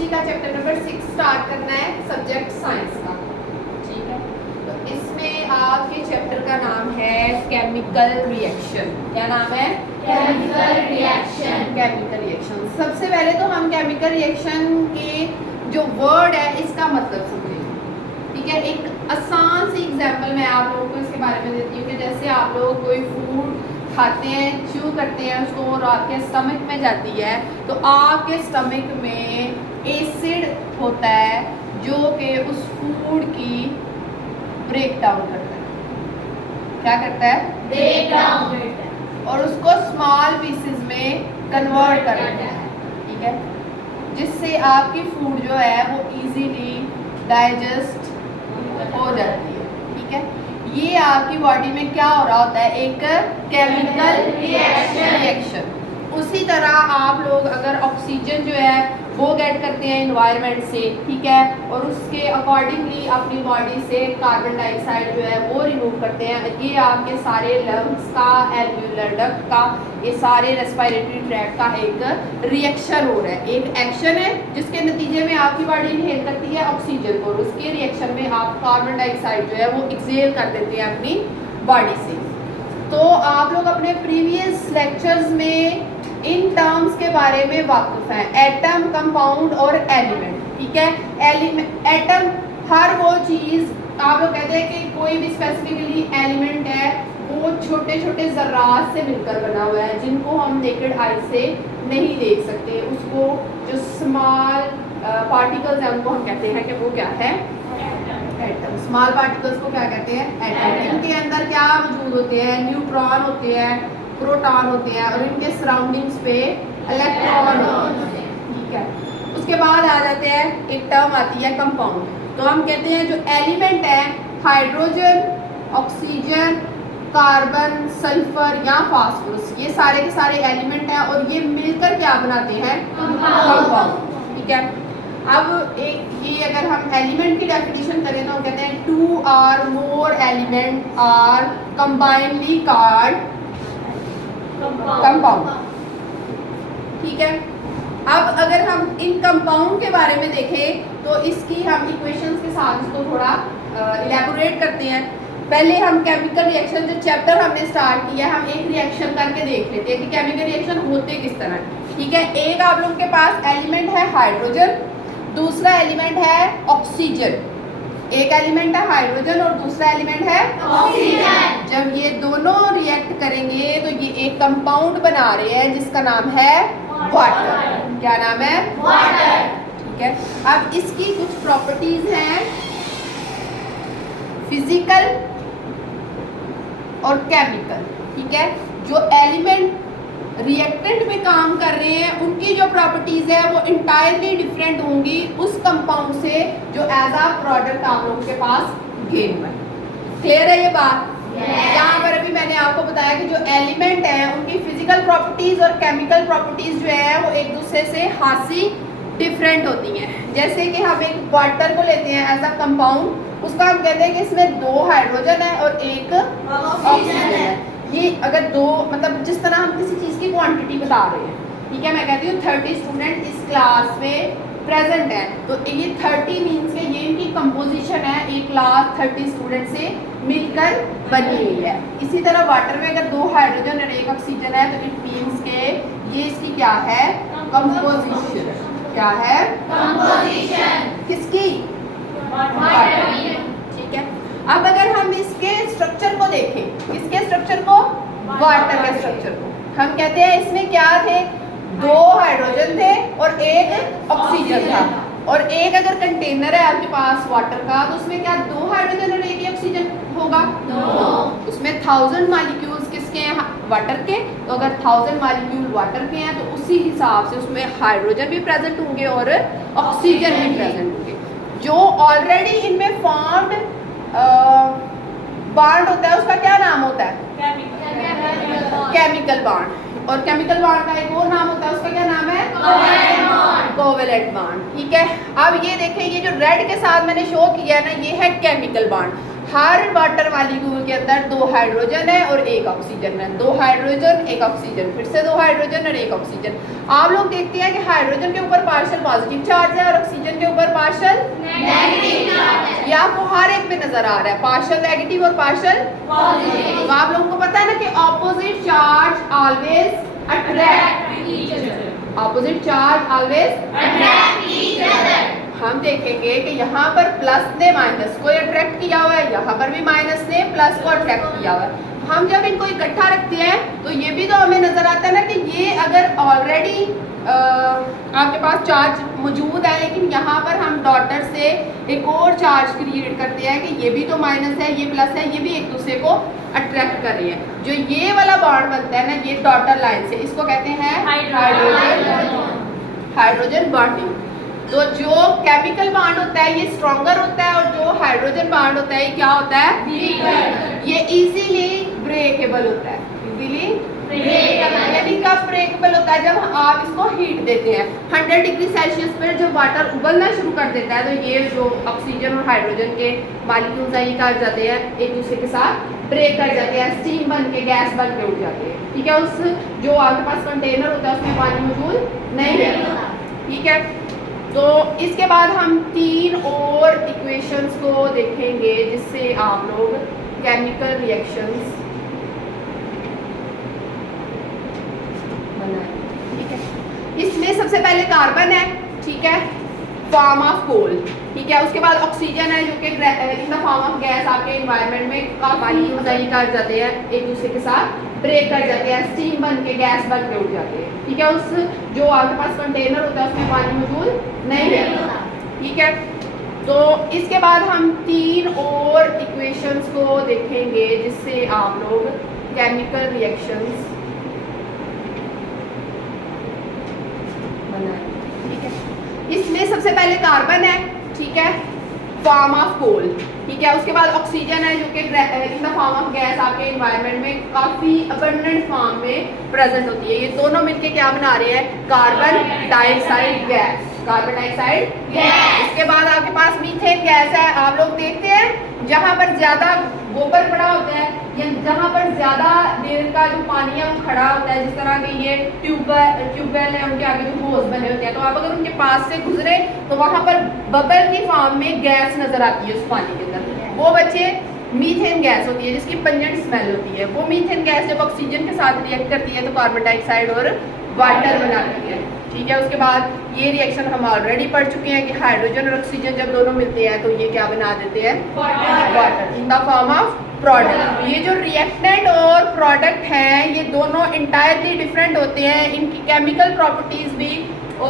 Chemistry का chapter number 6 start करना है, सब्जेक्ट साइंस का। ठीक है, तो इसमें आपके चैप्टर का नाम है केमिकल रिएक्शन। क्या नाम है? Chemical reaction. Chemical reaction. सबसे पहले तो हम केमिकल रिएक्शन के जो वर्ड है इसका मतलब समझेंगे। ठीक है, एक आसान सी एग्जांपल मैं आप लोगों को इसके बारे में देती हूँ कि जैसे आप लोग कोई फूड खाते हैं, च्यू करते हैं उसको और आपके स्टमक में जाती है, तो आपके स्टमक में एसिड होता है जो कि उस फूड की ब्रेक डाउन करता है। क्या करता है? ब्रेक डाउन करता है और उसको स्मॉल पीसेस में कन्वर्ट कर देता है। ठीक है, जिससे आपकी फूड जो है वो इजीली डाइजेस्ट हो जाती है। ठीक है, ये आपकी बॉडी में क्या हो रहा होता है? एक केमिकल रिएक्शन। उसी तरह आप लोग अगर ऑक्सीजन जो है वो गेट करते हैं एनवायरनमेंट से, ठीक है, और उसके अकॉर्डिंगली अपनी बॉडी से कार्बन डाइऑक्साइड जो है वो रिमूव करते हैं। ये आपके सारे लंग्स का, एल्वेओलर डक्ट का, ये सारे रेस्पिरेटरी ट्रैक्ट का एक रिएक्शन हो रहा है। एक एक्शन है जिसके नतीजे में आपकी बॉडी इनहेल करती है ऑक्सीजन को, और उसके रिएक्शन में आप कार्बन डाइऑक्साइड जो है वो एक्सहेल कर देते हैं अपनी बॉडी से। तो आप लोग अपने प्रीवियस लेक्चर्स में इन टर्म्स के बारे में वाकिफ हैं, एटम, कंपाउंड और एलिमेंट। ठीक है, एटम हर वो चीज़ आप लोग कहते हैं कि कोई भी स्पेसिफिकली एलिमेंट है वो छोटे छोटे ज़र्रात से मिलकर बना हुआ है जिनको हम नेकेड आई से नहीं देख सकते। उसको जो स्मॉल पार्टिकल्स हैं उनको हम कहते हैं कि वो क्या है? एटम। स्मॉल पार्टिकल्स को क्या कहते हैं? एटम। इनके अंदर क्या मौजूद होते हैं? न्यूट्रॉन होते हैं, प्रोटॉन होते हैं, और इनके सराउंडिंग्स पे इलेक्ट्रॉन होते हैं। ठीक है, उसके बाद आ जाते हैं, एक टर्म आती है कंपाउंड। तो हम कहते हैं जो एलिमेंट है, हाइड्रोजन, ऑक्सीजन, कार्बन, सल्फर या फास्फोरस, ये सारे के सारे एलिमेंट हैं और ये मिलकर क्या बनाते हैं? कंपाउंड। ठीक है, अब एक ये अगर हम एलिमेंट की डेफिनेशन करें तो हम कहते हैं 2 or more element are combinedly called compound. ठीक है, अब अगर हम इन कंपाउंड के बारे में देखें तो इसकी हम इक्वेशंस के साथ इसको थोड़ा इलेबोरेट करते हैं। पहले हम केमिकल रिएक्शन जो चैप्टर हमने स्टार्ट किया, हम एक रिएक्शन करके देख लेते हैं कि केमिकल रिएक्शन होते किस तरह। ठीक है, एक आप लोगों के पास एलिमेंट है हाइड्रोजन, दूसरा एलिमेंट है ऑक्सीजन। एक एलिमेंट है हाइड्रोजन और दूसरा एलिमेंट है ऑक्सीजन। जब ये दोनों रिएक्ट करेंगे तो ये एक कंपाउंड बना रहे हैं जिसका नाम है वाटर। क्या नाम है? वाटर। ठीक है, अब इसकी कुछ प्रॉपर्टीज हैं, फिजिकल और केमिकल। ठीक है, जो एलिमेंट रिएक्टेंट में काम कर रहे हैं उनकी जो प्रॉपर्टीज है वो इंटायरली डिफरेंट होंगी उस कंपाउंड से जो एज अ प्रोडक्ट आप लोगों के पास गेन हुआ। क्लियर है ये बात? यहाँ पर अभी मैंने आपको बताया कि जो एलिमेंट हैं उनकी फिजिकल प्रॉपर्टीज और केमिकल प्रॉपर्टीज जो है वो एक दूसरे से खासी डिफरेंट होती हैं। जैसे कि हम एक वाटर को लेते हैं एज अ कंपाउंड, उसका हम कहते हैं कि इसमें 2 हाइड्रोजन है और एक ऑक्सीजन है। ये अगर दो, मतलब जिस तरह हम किसी चीज़ की क्वांटिटी बता रहे हैं, ठीक है, मैं कहती हूँ 30 स्टूडेंट इस क्लास में प्रेजेंट है, तो ये 30 मीन्स के ये इनकी कंपोजिशन है, एक क्लास 30 स्टूडेंट से मिलकर बनी हुई है। इसी तरह वाटर में अगर 2 हाइड्रोजन और एक ऑक्सीजन है तो इट मीन्स के ये इसकी क्या है? कंपोजिशन। क्या है? कंपोजिशन। किसकी? वाटर। ठीक है, अब अगर हम इसके स्ट्रक्चर को देखें, इसके स्ट्रक्चर को, वाटर के स्ट्रक्चर को, हम कहते हैं इसमें क्या थे? 2 हाइड्रोजन थे और एक ऑक्सीजन था। और एक अगर कंटेनर है आपके पास वाटर का तो उसमें क्या 2 हाइड्रोजन और एक ही ऑक्सीजन होगा? उसमें 1000 मॉलिक्यूल्स किसके हैं? वाटर के। तो अगर 1000 मॉलिक्यूल वाटर के हैं तो उसी हिसाब से उसमें हाइड्रोजन भी प्रेजेंट होंगे और ऑक्सीजन भी प्रेजेंट होंगे। जो ऑलरेडी इनमें फॉर्म्ड बॉन्ड होता है उसका क्या नाम होता है? Chemical bond. और केमिकल बॉन्ड का एक और नाम होता है, उसका क्या नाम है? Covalent bond. ठीक है, अब ये देखें, ये जो रेड के साथ मैंने शो किया है ना, ये है केमिकल बॉन्ड। हर वाटर मॉलिक्यूल के अंदर 2 हाइड्रोजन है और 1 ऑक्सीजन है। 2 हाइड्रोजन 1 ऑक्सीजन, फिर से 2 हाइड्रोजन और 1 ऑक्सीजन। आप लोग देखते हैं कि हाइड्रोजन के ऊपर पार्शियल पॉजिटिव चार्ज है और ऑक्सीजन के ऊपर पार्शियल नेगेटिव चार्ज है। ये आपको हर एक पे नजर आ रहा है, पार्शियल नेगेटिव और पार्शियल पॉजिटिव। तो आप लोगों को पता है ना कि opposite charge always attract, opposite charge always attract each other. हम देखेंगे कि यहाँ पर प्लस ने माइनस को अट्रैक्ट किया हुआ है, यहाँ पर भी माइनस ने प्लस को अट्रैक्ट किया हुआ है। हम जब इनको इकट्ठा रखते हैं तो ये भी तो हमें नजर आता है ना कि ये अगर ऑलरेडी आपके पास चार्ज मौजूद है, लेकिन यहाँ पर हम डॉटर से एक और चार्ज क्रिएट करते हैं कि ये भी तो माइनस है, ये प्लस है, ये भी एक दूसरे को अट्रैक्ट कर रही है। जो ये वाला बॉन्ड बनता है ना, ये डॉटर लाइन से, इसको कहते हैं हाइड्रोजन बॉन्डिंग। तो जो केमिकल बॉन्ड होता है ये स्ट्रॉन्गर होता है और जो हाइड्रोजन बॉन्ड होता है ये क्या होता है, वीकर। ये इजीली ब्रेकेबल होता है, इजीली ब्रेकेबल। यानी कब ब्रेकेबल होता है, जब आप इसको हीट देते हैं 100 डिग्री सेल्सियस पर जब वाटर उबलना शुरू कर देता है तो ये जो ऑक्सीजन और हाइड्रोजन के मॉलिक्यूल्स हैं ये क्या कर जाते हैं, एक दूसरे के साथ ब्रेक कर जाते हैं, स्टीम बन के गैस बन के उठ जाते हैं। ठीक है, उस जो आपके पास कंटेनर होता है उसमें पानी मौजूद नहीं रहता। ठीक है, तो इसके बाद हम 3 और इक्वेशंस को देखेंगे जिससे आप लोग केमिकल रिएक्शंस बनाएंगे। ठीक है, इसमें सबसे पहले कार्बन है, ठीक है, फॉर्म ऑफ कोल। ठीक है, उसके बाद ऑक्सीजन है जो कि in the form of gas आपके एनवायरनमेंट में काफी मजाई कर जाते हैं, एक दूसरे के साथ ब्रेक कर जाते हैं, स्टीम बन के गैस बन के उठ जाते हैं। ठीक है, उस जो आपके पास कंटेनर होता है उसमें पानी मौजूद नहीं रहता। ठीक है, तो इसके बाद हम 3 और इक्वेशंस को देखेंगे जिससे आप लोग केमिकल रिएक्शंस बनाएंगे। ठीक है, इसमें सबसे पहले कार्बन है, ठीक है, फॉर्म ऑफ कोल। ठीक है, उसके बाद ऑक्सीजन है जो कि in the form of gas आपके एनवायरनमेंट में काफी अबंडेंट फॉर्म में प्रेजेंट होती है। ये दोनों मिलके क्या बना रहे हैं, carbon dioxide gas, carbon dioxide gas. इसके बाद आपके पास मीथेन गैस है। आप लोग देखते हैं जहां पर ज्यादा गोबर पड़ा होता है या जहां पर ज्यादा देर का जो पानी है वो खड़ा होता है, जिस तरह के ये ट्यूबवेल है, उनके आगे जो होज बने होते हैं, तो आप अगर उनके पास से गुजरे तो वहां पर बबल की फॉर्म में गैस नजर आती है उस पानी के अंदर। वो बच्चे मीथेन गैस होती है जिसकी पंजेंट स्मेल होती है। वो मीथेन गैस जब ऑक्सीजन के साथ रिएक्ट करती है तो कार्बन डाइऑक्साइड और वाटर बनाती है। ठीक है, उसके बाद ये रिएक्शन हम ऑलरेडी पढ़ चुके हैं कि हाइड्रोजन और ऑक्सीजन जब दोनों मिलते हैं तो ये क्या बना देते हैं, water in the form of product. ये जो रिएक्टेंट और प्रोडक्ट हैं ये दोनों इंटायरली डिफरेंट होते हैं, इनकी केमिकल प्रॉपर्टीज भी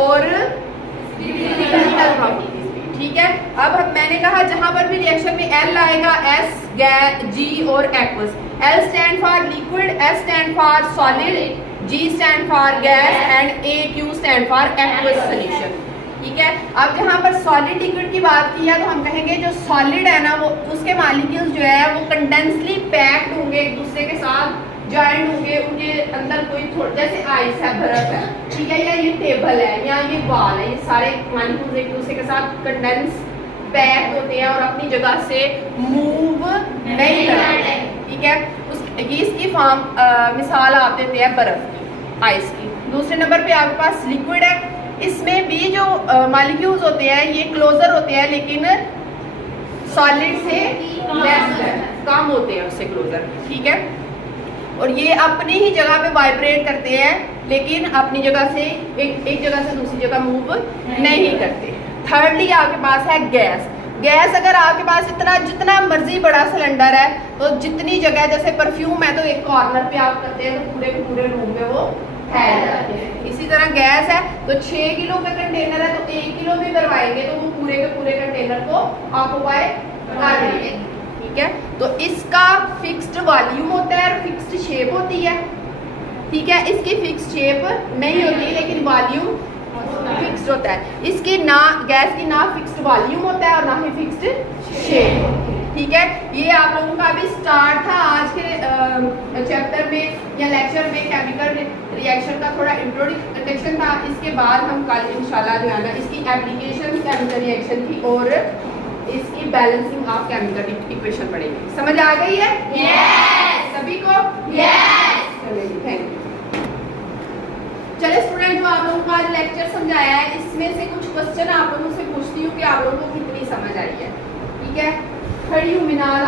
और फिजिकल प्रॉपर्टीज भी। ठीक है, अब मैंने कहा जहां पर भी रिएक्शन में एल आएगा, एस, जी और aqueous. L stand for liquid, S stand for solid, G stand for gas and AQ stand for aqueous solution। ठीक है, अब जहाँ पर सॉलिड लिक्विड की बात की है तो हम कहेंगे जो सॉलिड है ना वो उसके मॉलिक्यूल्स जो है वो कंडेंसली पैक्ड होंगे, एक दूसरे के साथ जॉइंट होंगे, उनके अंदर कोई थोड़ा जैसे आइस है, बर्फ है, ठीक है, या ये टेबल है या ये वॉल है, ये सारे मॉलिक्यूल्स एक दूसरे के साथ कंडेंस पैक्ड होते हैं और अपनी जगह से मूव नहीं करते। ठीक है, इसकी फॉर्म मिसाल आप देते हैं बर्फ की, आइस की। दूसरे नंबर पे आपके पास लिक्विड है, इसमें भी जो मॉलिक्यूल्स होते हैं ये क्लोजर होते हैं लेकिन सॉलिड से लेस कम होते हैं उससे क्लोजर। ठीक है, और ये अपनी ही जगह पे वाइब्रेट करते हैं लेकिन अपनी जगह से एक जगह से दूसरी जगह मूव नहीं करते। थर्डली आपके पास है गैस। गैस अगर आपके पास जितना मर्जी बड़ा सिलेंडर है तो जितनी जगह, जैसे परफ्यूम है तो एक कॉर्नर पे आप करते हैं तो पूरे के पूरे रूम में वो फैल जाते हैं। इसी तरह गैस है तो 6 किलो का कंटेनर है तो 1 किलो भी भरवाएंगे तो वो पूरे के पूरे कंटेनर को ऑक्यूपाई कर लेंगे। ठीक है, तो इसका फिक्स्ड वॉल्यूम होता है और फिक्स्ड शेप होती है। ठीक है, इसकी फिक्स्ड शेप नहीं होती लेकिन वॉल्यूम फिक्स्ड होता है। इसकी ना गैस की ना फिक्स्ड वॉल्यूम होता है और ना ही फिक्स्ड शेप। ठीक है, ये आप लोगों का अभी स्टार्ट था आज के चैप्टर में या लेक्चर में केमिकल रिएक्शन का थोड़ा इंट्रोडक्शन था। इसके बाद हम कल इंशाल्लाह जो है ना इसकी एप्लीकेशन केमिकल रिएक्शन की और इसकी बैलेंसिंग ऑफ केमिकल इक्वेशन पढ़ेंगे। समझ आ गई है? Yes. सभी को? Yes. चलिए, थैंक यू। चलिए स्टूडेंट, जो आप लोगों को आज लेक्चर समझाया है इसमें से कुछ क्वेश्चन आप लोगों से पूछती हूँ कि आप लोगों को कितनी समझ आई है। ठीक है, खड़ी हूँ मिनाल,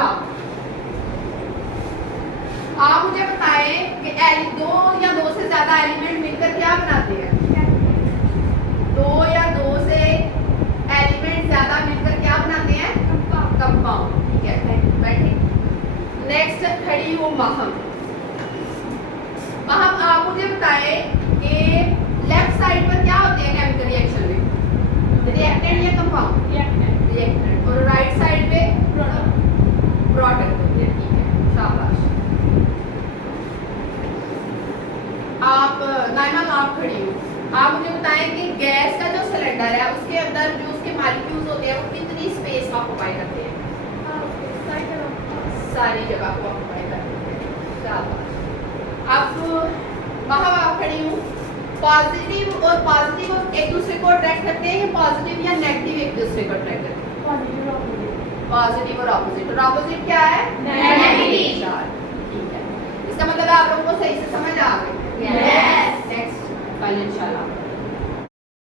आप मुझे बताएं कि दो या दो से ज्यादा एलिमेंट मिलकर क्या बनाते हैं? दो या दो से एलिमेंट ज्यादा मिलकर क्या बनाते हैं? कंपाउंड। ठीक है, बैठे। नेक्स्ट खड़ी हूँ महम। महम, आप मुझे बताएं कि लेफ्ट साइड पर क्या होते हैं केमिकल रिएक्शन में? रिएक्टेंट या कंपाउंड? रिएक्टेंट। और राइट साइड पे प्रोडक्ट होते हैं। ठीक है, शाबाश। आप नाइमा, आप खड़ी हो, आप मुझे बताएं कि गैस का जो सिलेंडर है उसके अंदर जो उसके मॉलिक्यूल्स होते हैं वो कितनी स्पेस ऑक्यूपाई करते हैं? सारी जगह को ऑक्यूपाई करते हैं। शाबाश। अब वहां आप खड़ी हूँ, पॉजिटिव और पॉजिटिव एक दूसरे को अट्रैक्ट करते हैं या पॉजिटिव या नेगेटिव एक दूसरे को अट्रैक्ट करते हैं? पॉजिटिव और ऑपोजिट। और ऑपोजिट क्या है?